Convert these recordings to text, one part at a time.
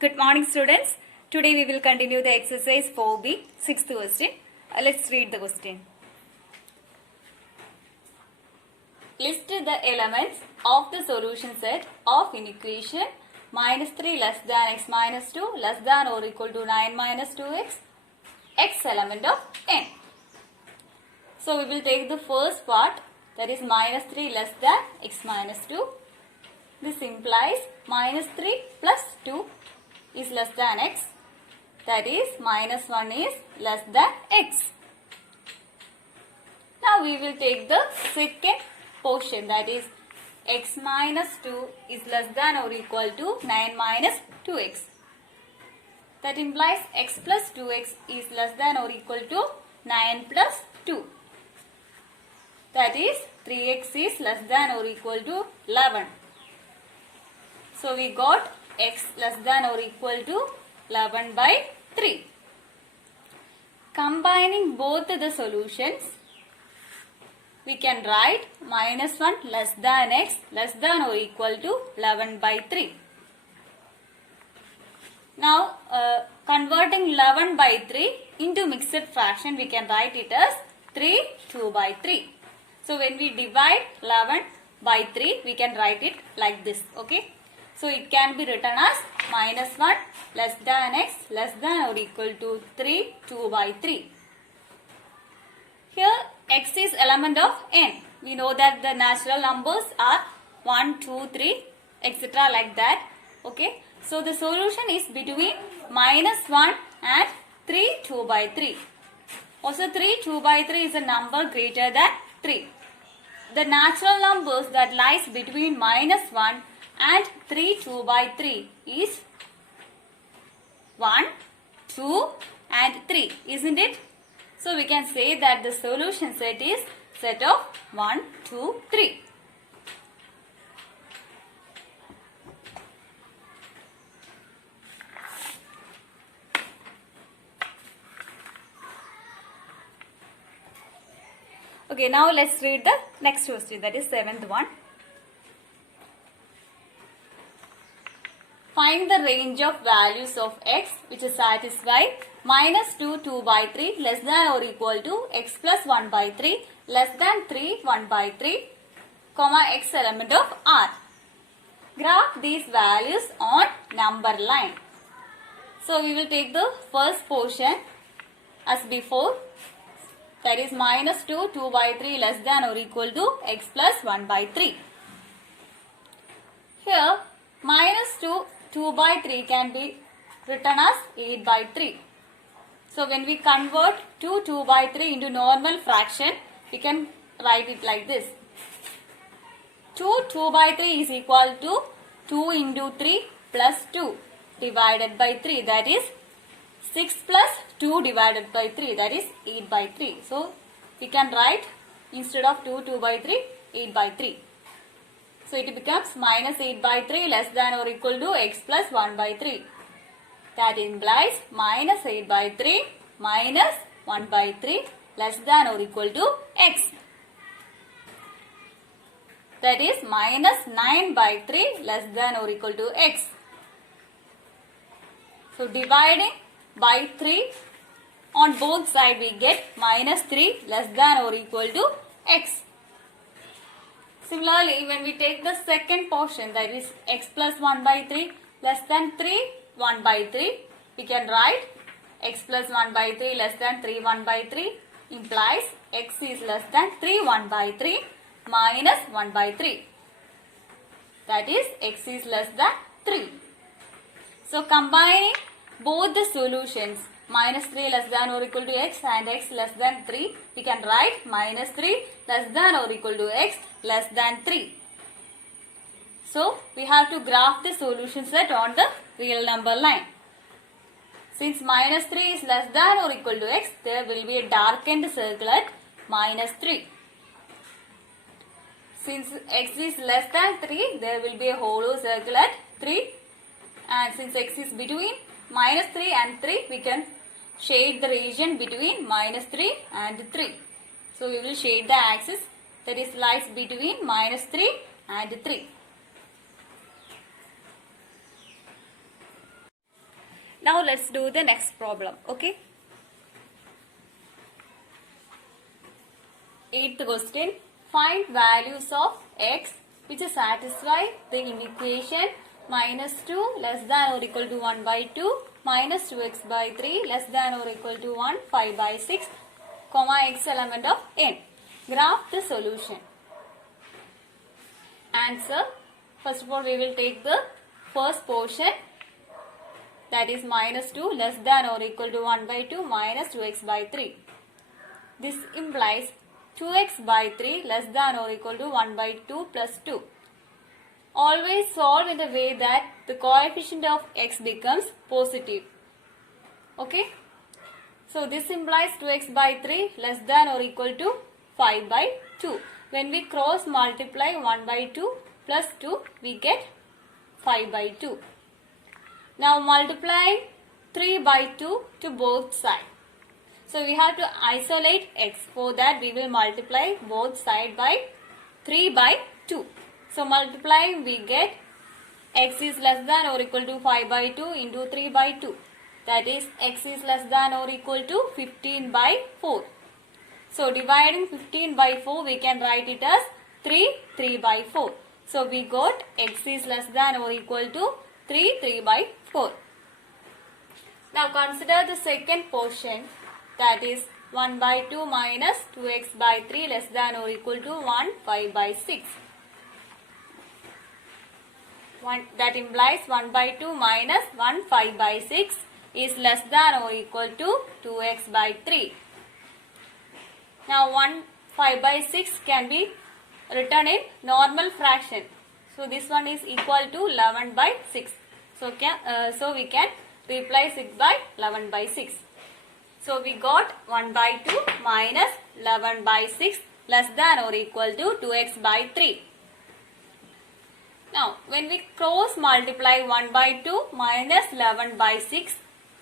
Good morning, students. Today we will continue the exercise 4B, 6th question. Let's read the question. List the elements of the solution set of an equation minus 3 less than x minus 2 less than or equal to 9 minus 2x, x element of n. So we will take the first part, that is minus 3 less than x minus 2. This implies minus 3 plus 2 is less than x, that is minus 1 is less than x. Now we will take the second portion, that is x minus 2 is less than or equal to 9 minus 2x. That implies x plus 2x is less than or equal to 9 plus 2. That is 3x is less than or equal to 11. So we got x less than or equal to 11 by 3. Combining both the solutions, we can write minus 1 less than x less than or equal to 11 by 3. Now converting 11 by 3 into mixed fraction, we can write it as 3 2 by 3. So when we divide 11 by 3, we can write it like this. Okay. So it can be written as minus 1 less than x less than or equal to 3 2 by 3. Here x is element of n. We know that the natural numbers are 1, 2, 3, etc. like that. Okay. So the solution is between minus 1 and 3 2 by 3. Also 3 2 by 3 is a number greater than 3. The natural numbers that lies between minus 1 and 3 2 by 3 is 1, 2 and 3, isn't it? So we can say that the solution set is set of 1, 2, 3. Okay, now let's read the next question, that is 7th one. Find the range of values of x which satisfy minus 2 2 by 3 less than or equal to x plus 1 by 3 less than 3 1 by 3, comma x element of R. Graph these values on number line. So we will take the first portion as before, that is minus 2 2 by 3 less than or equal to x plus 1 by 3. Here minus 2 2 by 3 can be written as 8 by 3. So when we convert 2 2 by 3 into normal fraction, we can write it like this. 2 2 by 3 is equal to 2 into 3 plus 2 divided by 3, that is 6 plus 2 divided by 3, that is 8 by 3. So we can write instead of 2 2 by 3, 8 by 3. So it becomes minus 8 by 3 less than or equal to x plus 1 by 3. That implies minus 8 by 3 minus 1 by 3 less than or equal to x. That is minus 9 by 3 less than or equal to x. So dividing by 3 on both sides, we get minus 3 less than or equal to x. Similarly, when we take the second portion, that is x plus 1 by 3 less than 3 1 by 3, we can write x plus 1 by 3 less than 3 1 by 3 implies x is less than 3 1 by 3 minus 1 by 3. That is x is less than 3. So combining both the solutions, minus 3 less than or equal to x and x less than 3, we can write minus 3 less than or equal to x less than 3. So we have to graph the solution set on the real number line. Since minus 3 is less than or equal to x, there will be a darkened circle at minus 3. Since x is less than 3, there will be a hollow circle at 3. And since x is between minus 3 and 3, we can shade the region between minus 3 and 3. So we will shade the axis that is lies between minus 3 and 3. Now let's do the next problem. Okay. 8th question. Find values of x which satisfy the inequation minus 2 less than or equal to 1 by 2 minus 2x by 3 less than or equal to 1 5 by 6 comma x element of n. Graph the solution. Answer. First of all, we will take the first portion, that is minus 2 less than or equal to 1 by 2 minus 2x by 3. This implies 2x by 3 less than or equal to 1 by 2 plus 2. Always solve in the way that the coefficient of x becomes positive. Okay. So this implies 2x by 3 less than or equal to 5 by 2. When we cross multiply 1 by 2 plus 2, we get 5 by 2. Now multiplying 3 by 2 to both sides. So we have to isolate x. For that we will multiply both sides by 3 by 2. So multiplying we get x is less than or equal to 5 by 2 into 3 by 2. That is x is less than or equal to 15 by 4. So dividing 15 by 4, we can write it as 3 by 4. So we got x is less than or equal to 3 by 4. Now consider the second portion, that is 1 by 2 minus 2x by 3 less than or equal to 1 5 by 6. That implies 1 by 2 minus 1 5 by 6 is less than or equal to 2x by 3. Now 1 5 by 6 can be written in normal fraction. So this one is equal to 11 by 6. So we can replace it by 11 by 6. So we got 1 by 2 minus 11 by 6 less than or equal to 2x by 3. Now when we cross multiply 1 by 2 minus 11 by 6,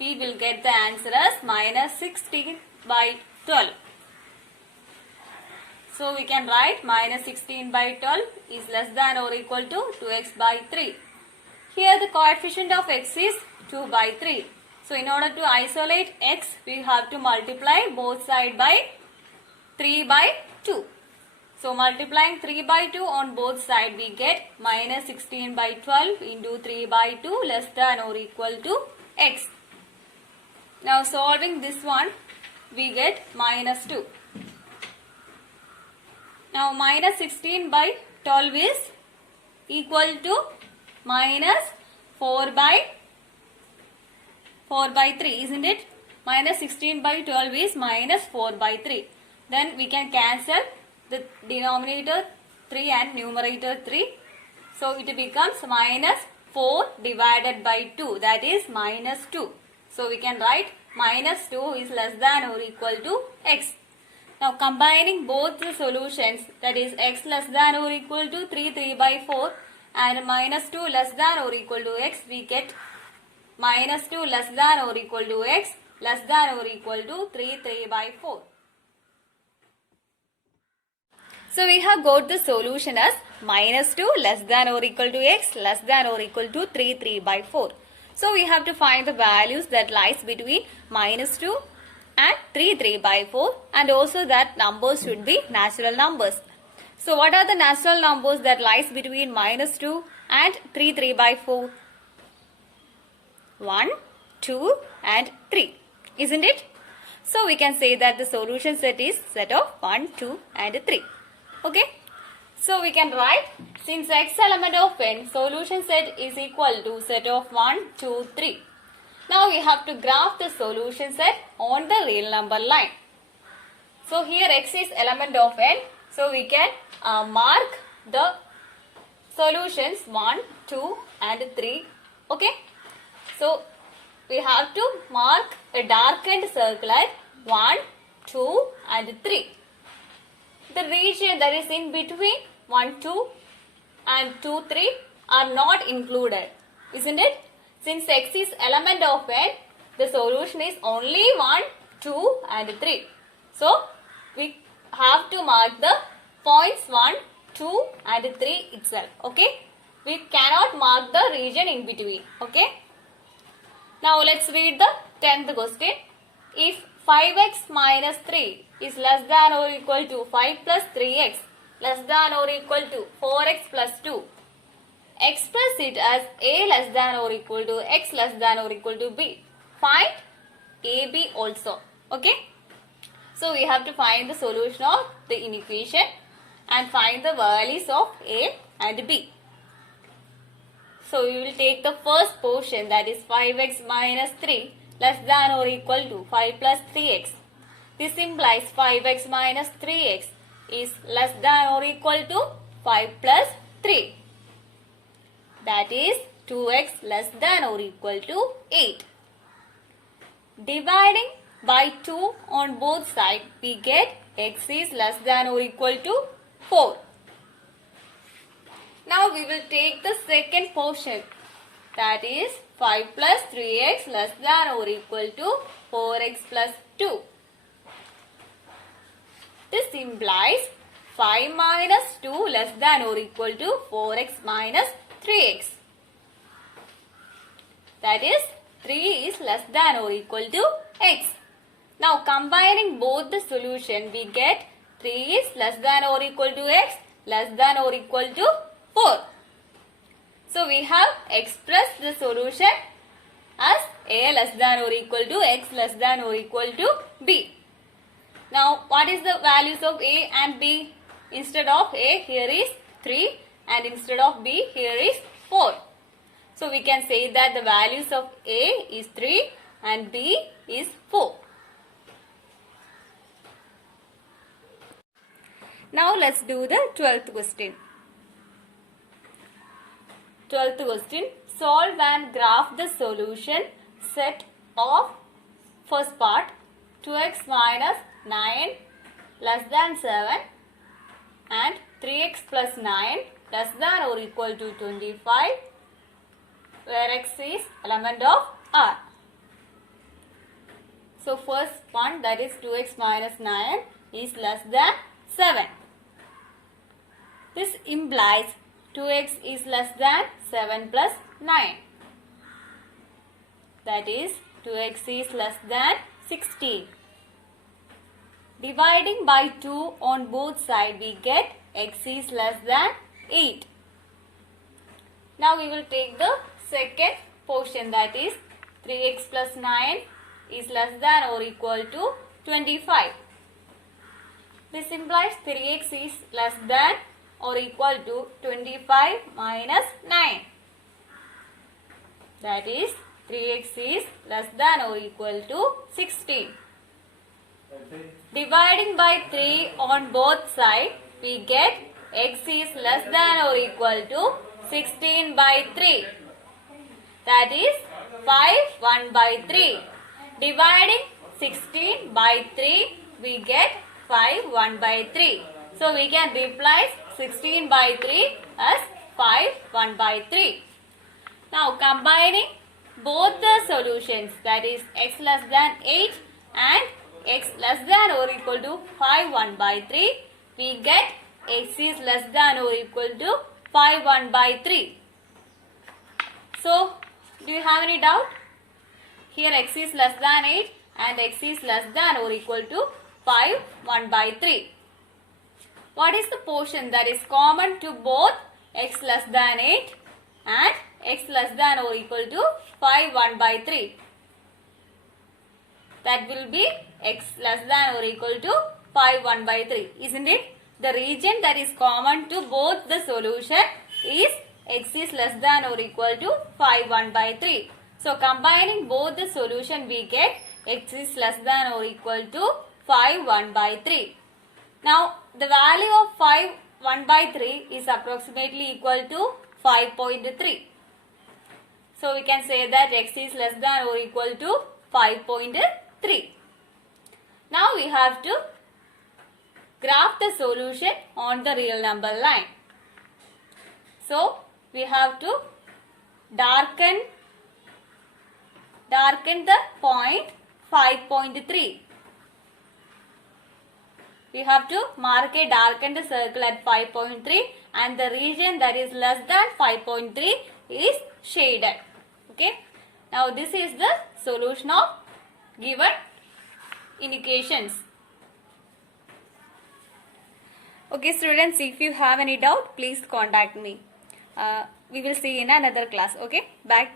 we will get the answer as minus 16 by 12. So we can write minus 16 by 12 is less than or equal to 2x by 3. Here the coefficient of x is 2 by 3. So in order to isolate x, we have to multiply both sides by 3 by 2. So multiplying 3 by 2 on both sides, we get minus 16 by 12 into 3 by 2 less than or equal to x. Now solving this one, we get minus 2. Now minus 16 by 12 is equal to minus 4 by 3, isn't it? Minus 16 by 12 is minus 4 by 3. Then we can cancel the denominator 3 and numerator 3. So it becomes minus 4 divided by 2, that is minus 2. So we can write minus 2 is less than or equal to x. Now combining both the solutions, that is x less than or equal to 3 by 4 and minus 2 less than or equal to x, we get minus 2 less than or equal to x less than or equal to 3 by 4. So we have got the solution as minus 2 less than or equal to x less than or equal to 3 by 4. So we have to find the values that lies between minus 2 and 3 by 4, and also that numbers should be natural numbers. So what are the natural numbers that lies between minus 2 and 3 by 4? 1, 2 and 3, isn't it? So we can say that the solution set is set of 1, 2 and 3. Okay. So we can write, since x element of n, solution set is equal to set of 1, 2, 3. Now we have to graph the solution set on the real number line. So here x is element of n. So we can mark the solutions 1, 2 and 3. Okay. So we have to mark a darkened circle at 1, 2 and 3. The region that is in between 1, 2 and 2, 3 are not included, isn't it? Since x is element of n, the solution is only 1, 2 and 3. So we have to mark the points 1, 2 and 3 itself. Okay. We cannot mark the region in between. Okay. Now let's read the 10th question. If 5x minus 3 is less than or equal to 5 plus 3x less than or equal to 4x plus 2, express it as a less than or equal to x less than or equal to b. Find a, b also. Okay. So we have to find the solution of the inequation and find the values of a and b. So we will take the first portion, that is 5x minus 3 less than or equal to 5 plus 3x. This implies 5x minus 3x is less than or equal to 5 plus 3. That is 2x less than or equal to 8. Dividing by 2 on both sides, we get x is less than or equal to 4. Now we will take the second portion, that is 5 plus 3x less than or equal to 4x plus 2. This implies 5 minus 2 less than or equal to 4x minus 3x. That is 3 is less than or equal to x. Now combining both the solution, we get 3 is less than or equal to x less than or equal to 4. So we have expressed the solution as a less than or equal to x less than or equal to b. Now what is the values of a and b? Instead of a, here is 3 and instead of b, here is 4. So we can say that the values of a is 3 and b is 4. Now let's do the 12th question. 12th question. Solve and graph the solution set of first part 2x minus 9 less than 7 and 3x plus 9 less than or equal to 25, where x is element of R. So first one, that is 2x minus 9 is less than 7. This implies 2x is less than 7 plus 9. That is 2x is less than 16. Dividing by 2 on both sides, we get x is less than 8. Now we will take the second portion, that is 3x plus 9 is less than or equal to 25. This implies 3x is less than or equal to 25 minus 9. That is 3x is less than or equal to 16. Dividing by 3 on both sides, we get x is less than or equal to 16 by 3. That is 5 1 by 3. Dividing 16 by 3, we get 5 1 by 3. So we can replace 16 by 3 as 5 1 by 3. Now combining both the solutions, that is x less than 8 and x less than or equal to 5 1 by 3, we get x is less than or equal to 5 1 by 3. So do you have any doubt? Here x is less than 8 and x is less than or equal to 5 1 by 3. What is the portion that is common to both x less than 8 and x less than or equal to 5 1 by 3? That will be x less than or equal to 5 1 by 3, isn't it? The region that is common to both the solution is x is less than or equal to 5 1 by 3. So combining both the solution, we get x is less than or equal to 5 1 by 3. Now the value of 5 1 by 3 is approximately equal to 5.3. So we can say that x is less than or equal to 5.3. Now we have to graph the solution on the real number line. So we have to darken the point 5.3. We have to mark a darkened circle at 5.3 and the region that is less than 5.3 is shaded. Okay. Now this is the solution of given equations. Okay students, if you have any doubt, please contact me. We will see in another class. Okay, bye.